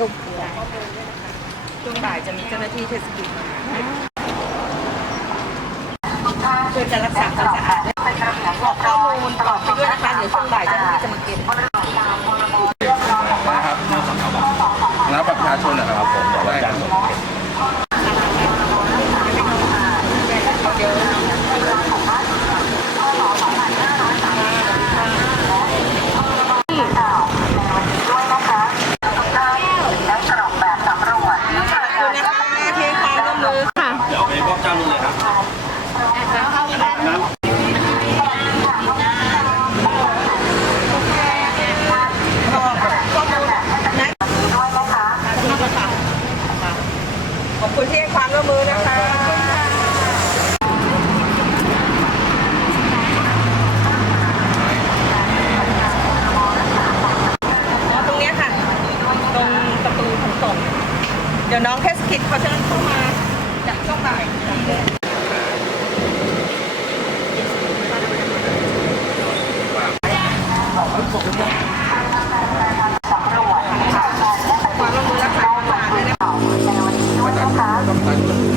ตกหัช่วงบ่ายจะมีเจ้าหน้าที่เทศกิจมาเพื่อจะรักษาความสะอาดบอกข้อมูลปรกอบไปด้วยนะคะเดี๋ยวช่วงบ่ายเจ้าหน้าที่จะมาเก็บนะครับเมื่อบประชาชนนะครับ จานนึเลยครับน้ำขอบคุณที่ให้ความร่วมมือนะคะอ๋อตรงเนี้ค่ะ ตรงประตูขนส่ง เดี๋ยวน้องเทสกิดเขาจะนั่งเข้ามา จากช่วงบ่ายความร่วมมือรักษาความระอาดด้วยนะคะ